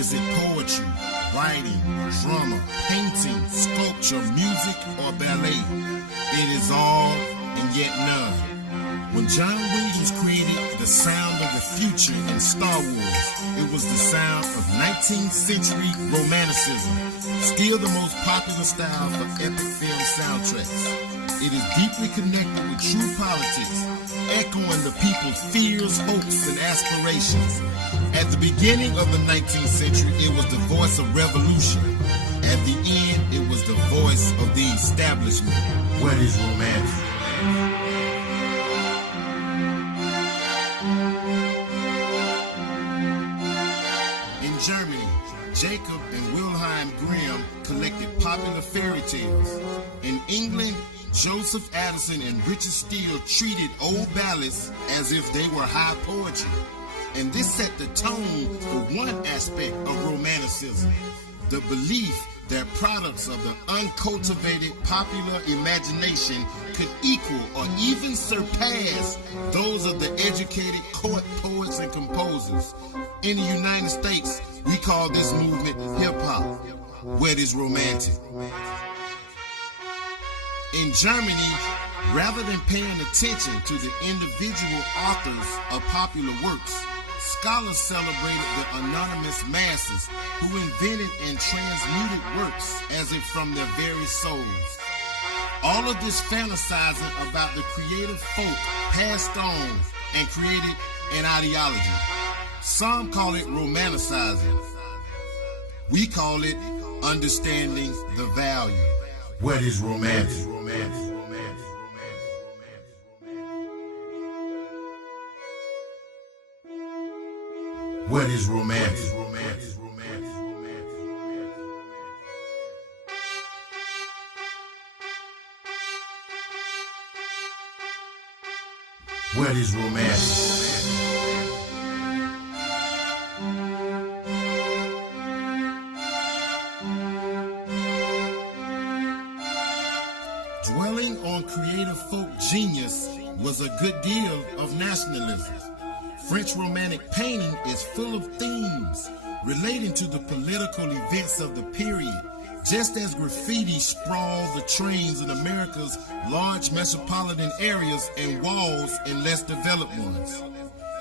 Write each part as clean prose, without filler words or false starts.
Is it poetry, writing, drama, painting, sculpture, music, or ballet? It is all and yet none. When John Williams created the sound of the future in Star Wars, it was the sound of 19th century Romanticism, still the most popular style for epic film soundtracks. It is deeply connected with true politics, echoing the people's fears, hopes, and aspirations. At the beginning of the 19th century, it was the voice of revolution. At the end, it was the voice of the establishment. What is romantic? In Germany, Jacob and Wilhelm Grimm collected popular fairy tales. In England, Joseph Addison and Richard Steele treated old ballads as if they were high poetry. And this set the tone for one aspect of Romanticism, the belief that products of the uncultivated popular imagination could equal or even surpass those of the educated court poets and composers. In the United States, we call this movement hip-hop. What is romantic? In Germany, rather than paying attention to the individual authors of popular works, scholars celebrated the anonymous masses who invented and transmuted works as if from their very souls. All of this fantasizing about the creative folk passed on and created an ideology. Some call it romanticizing. We call it understanding the value. What is romantic? What is romantic? What is romantic? Dwelling on creative folk genius was a good deal of nationalism. French Romantic painting is full of themes relating to the political events of the period, just as graffiti sprawled the trains in America's large metropolitan areas and walls in less developed ones.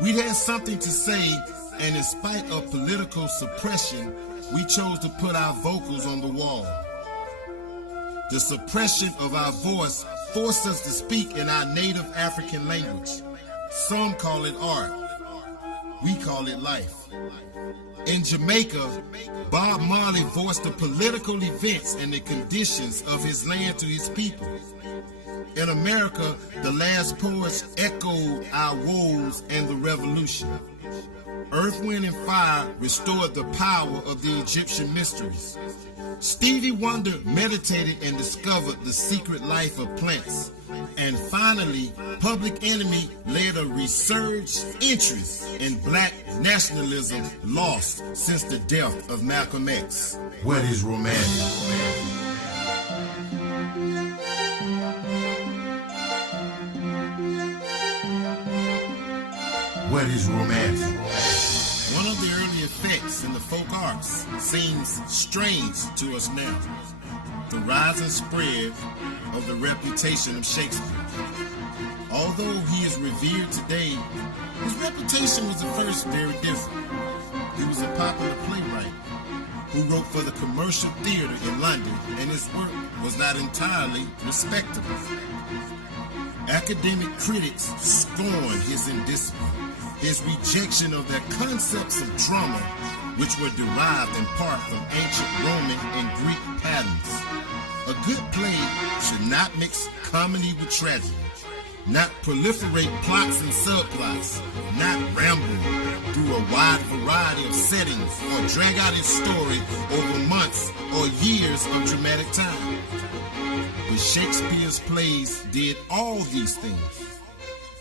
We'd had something to say, and in spite of political suppression, we chose to put our vocals on the wall. The suppression of our voice forced us to speak in our native African language. Some call it art. We call it life. In Jamaica, Bob Marley voiced the political events and the conditions of his land to his people. In America, the last poets echoed our woes and the revolution. Earth, Wind, and Fire restored the power of the Egyptian mysteries. Stevie Wonder meditated and discovered the secret life of plants. And finally, Public Enemy led a resurged interest in black nationalism lost since the death of Malcolm X. What is romantic? What is romantic? One of the early effects in the folk arts seems strange to us now. The rise and spread of the reputation of Shakespeare. Although he is revered today, his reputation was at first very different. He was a popular playwright who wrote for the commercial theater in London, and his work was not entirely respectable. Academic critics scorned his indiscipline, his rejection of their concepts of drama, which were derived in part from ancient Roman and Greek patterns. A good play should not mix comedy with tragedy, not proliferate plots and subplots, not ramble through a wide variety of settings or drag out its story over months or years of dramatic time. But Shakespeare's plays did all these things.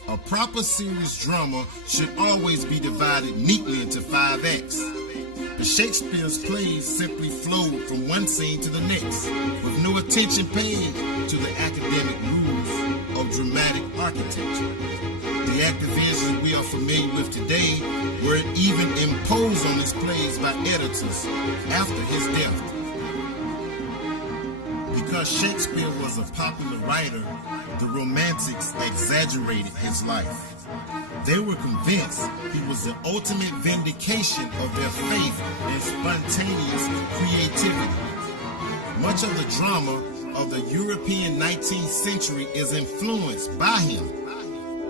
A proper serious drama should always be divided neatly into 5 acts. But Shakespeare's plays simply flowed from one scene to the next, with no attention paid to the academic rules of dramatic architecture. The The activisions we are familiar with today were even imposed on his plays by editors after his death. Because Shakespeare was a popular writer, the Romantics exaggerated his life. They were convinced he was the ultimate vindication of their faith and spontaneous creativity. Much of the drama of the European 19th century is influenced by him.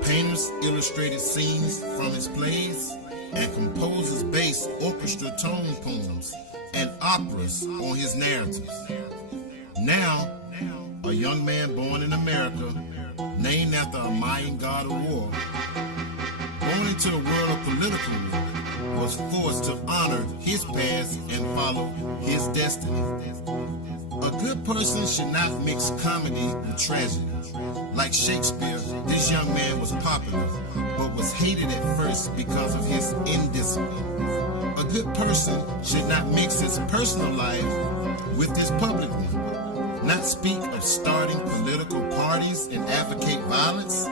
Painters illustrated scenes from his plays, and composers based orchestra tone poems and operas on his narratives. Now, a young man born in America, named after a Mayan god of war, born into a world of political war, was forced to honor his past and follow his destiny. A good person should not mix comedy with tragedy. Like Shakespeare, this young man was popular, but was hated at first because of his indiscipline. A good person should not mix his personal life with his public one. Not speak of starting political parties and advocate violence.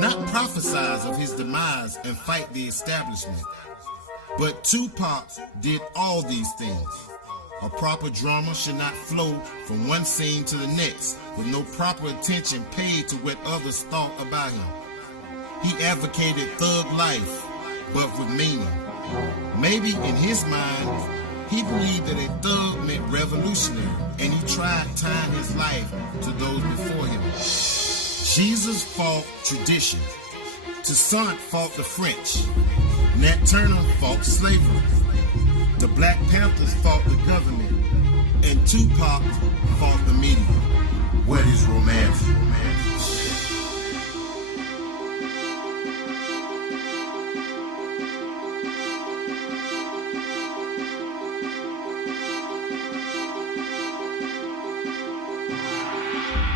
Not prophesize of his demise and fight the establishment. But Tupac did all these things. A proper drama should not flow from one scene to the next with no proper attention paid to what others thought about him. He advocated thug life, but with meaning. Maybe in his mind, he believed that a thug meant revolutionary, and he tried tying his life to those before him. Jesus fought tradition. Toussaint fought the French. Nat Turner fought slavery. The Black Panthers fought the government, and Tupac fought the media. What is romance?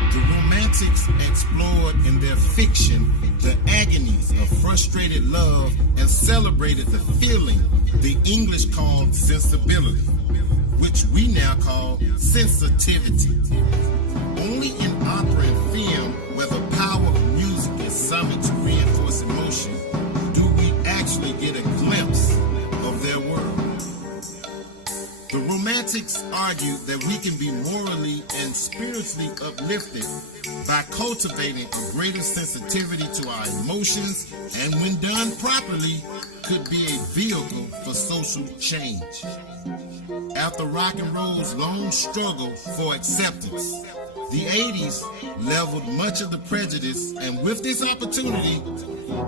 The Romantics explored in their fiction the agonies of frustrated love and celebrated the feeling the English called sensibility, which we now call sensitivity. Only in opera and film, where the power of music is summoned to reinforce emotion, do we actually get a glimpse of their world. The Romantics argued that we can be morally and spiritually uplifted by cultivating a greater sensitivity to our emotions, and when done properly, could be a vehicle for social change. After rock and roll's long struggle for acceptance, the 80s leveled much of the prejudice, and with this opportunity,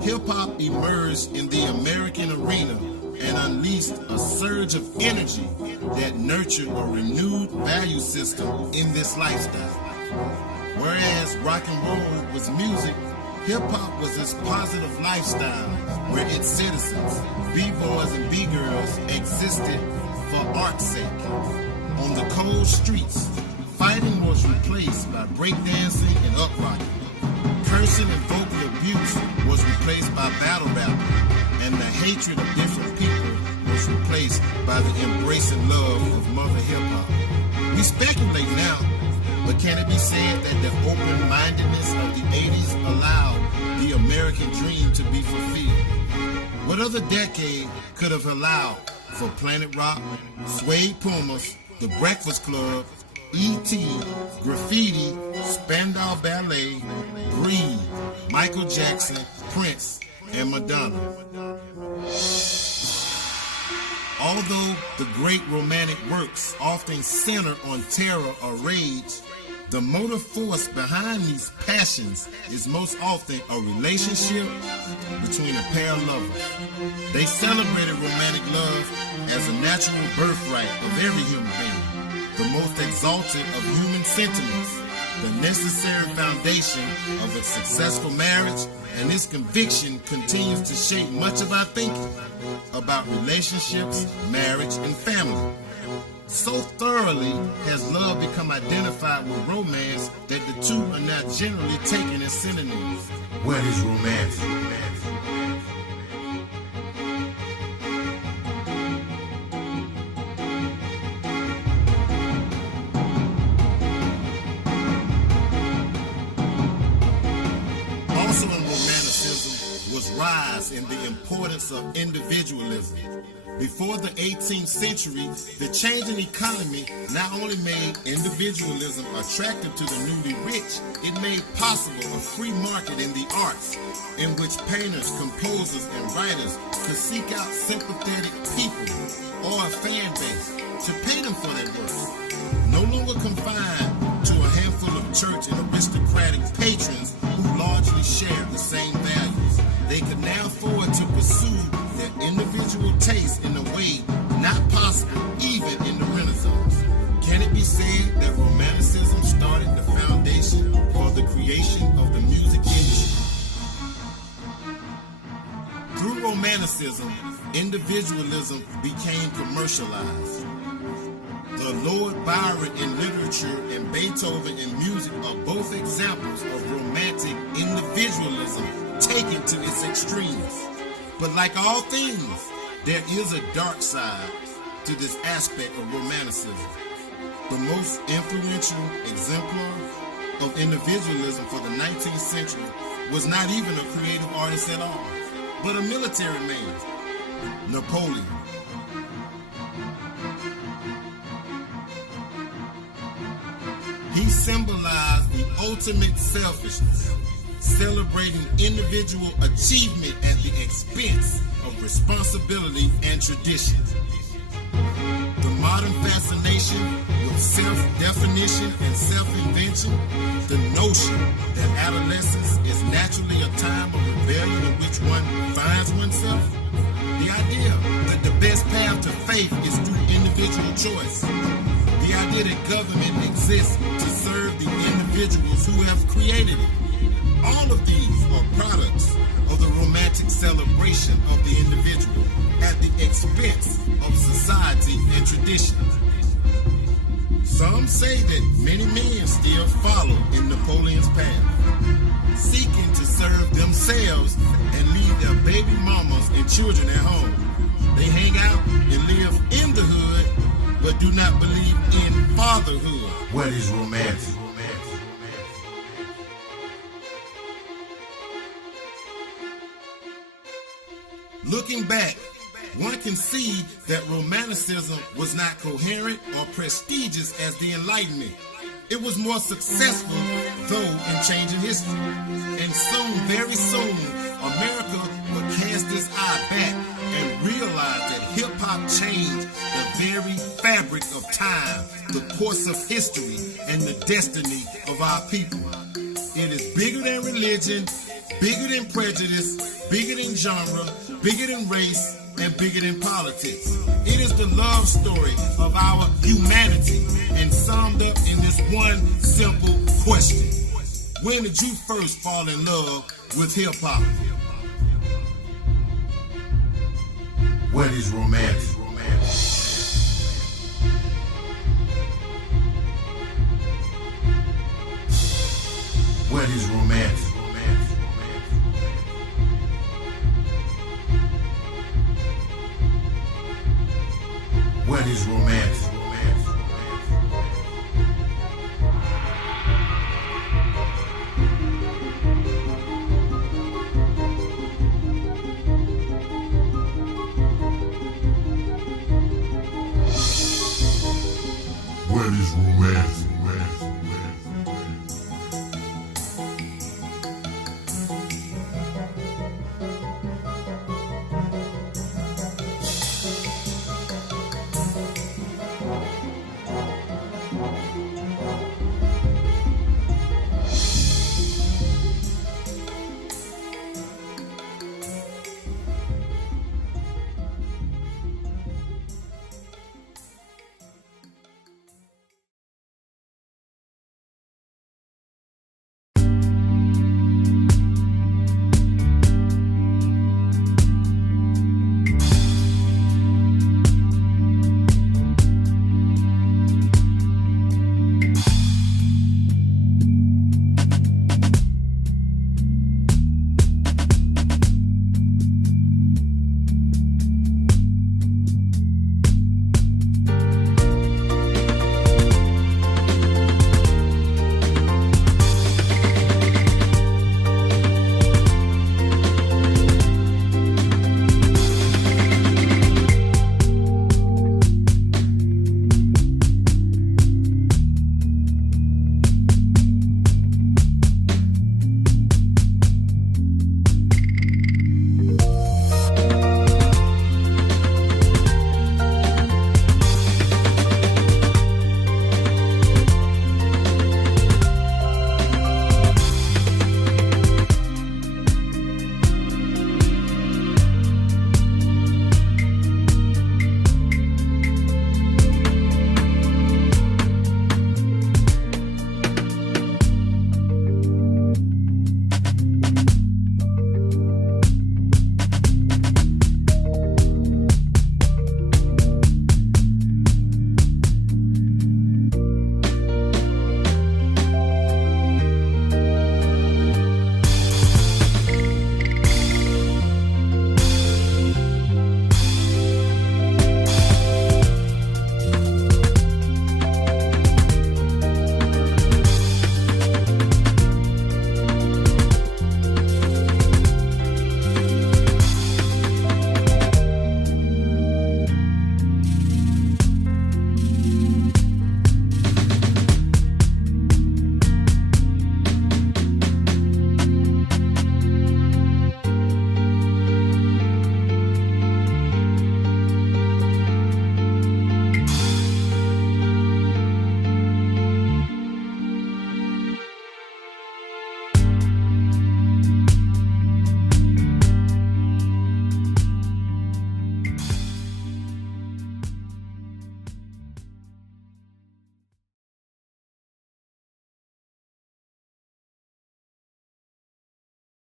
hip-hop emerged in the American arena and unleashed a surge of energy that nurtured a renewed value system in this lifestyle. Whereas rock and roll was music, hip-hop was this positive lifestyle where its citizens, B-boys and B-girls, existed for art's sake. On the cold streets, fighting was replaced by breakdancing and uprocking. Cursing and vocal abuse was replaced by battle rapping, and the hatred of different people was replaced by the embracing love of mother hip-hop. We speculate now, but can it be said that the open-mindedness of the 80s allowed the American dream to be fulfilled? What other decade could have allowed for Planet Rock, Suede Pumas, The Breakfast Club, E.T., Graffiti, Spandau Ballet, Breed, Michael Jackson, Prince, and Madonna? Although the great romantic works often center on terror or rage, the motive force behind these passions is most often a relationship between a pair of lovers. They celebrated romantic love as a natural birthright of every human being, the most exalted of human sentiments, the necessary foundation of a successful marriage, and this conviction continues to shape much of our thinking about relationships, marriage, and family. So thoroughly has love become identified with romance that the two are now generally taken as synonyms. What is romance? Also in Romanticism was importance of individualism. Before the 18th century, the changing economy not only made individualism attractive to the newly rich, it made possible a free market in the arts, in which painters, composers, and writers could seek out sympathetic people or a fan base to pay them for their work. No longer confined to a handful of church and aristocratic patrons who largely shared the same values, they could now afford to pursue their individual taste in a way not possible even in the Renaissance. Can it be said that Romanticism started the foundation for the creation of the music industry? Through Romanticism, individualism became commercialized. The Lord Byron in literature and Beethoven in music are both examples of romantic individualism taken to its extremes. But like all things, there is a dark side to this aspect of Romanticism. The most influential exemplar of individualism for the 19th century was not even a creative artist at all, but a military man, Napoleon. He symbolized the ultimate selfishness, celebrating individual achievement at the expense of responsibility and tradition. The modern fascination with self-definition and self-invention, the notion that adolescence is naturally a time of rebellion in which one finds oneself, the idea that the best path to faith is through individual choice, the idea that government exists to serve the individuals who have created it. All of these are products of the romantic celebration of the individual at the expense of society and tradition. Some say that many men still follow in Napoleon's path, seeking to serve themselves and leave their baby mamas and children at home. They hang out and live in the hood, but do not believe in fatherhood. What is romantic? Looking back, one can see that Romanticism was not coherent or prestigious as the Enlightenment. It was more successful, though, in changing history. And soon, very soon, America would cast its eye back and realize that hip-hop changed the very fabric of time, the course of history, and the destiny of our people. It is bigger than religion, bigger than prejudice, bigger than genre, bigger than race, and bigger than politics. It is the love story of our humanity and summed up in this one simple question. When did you first fall in love with hip-hop? What is romantic? What is romantic? What is romantic? What is romantic?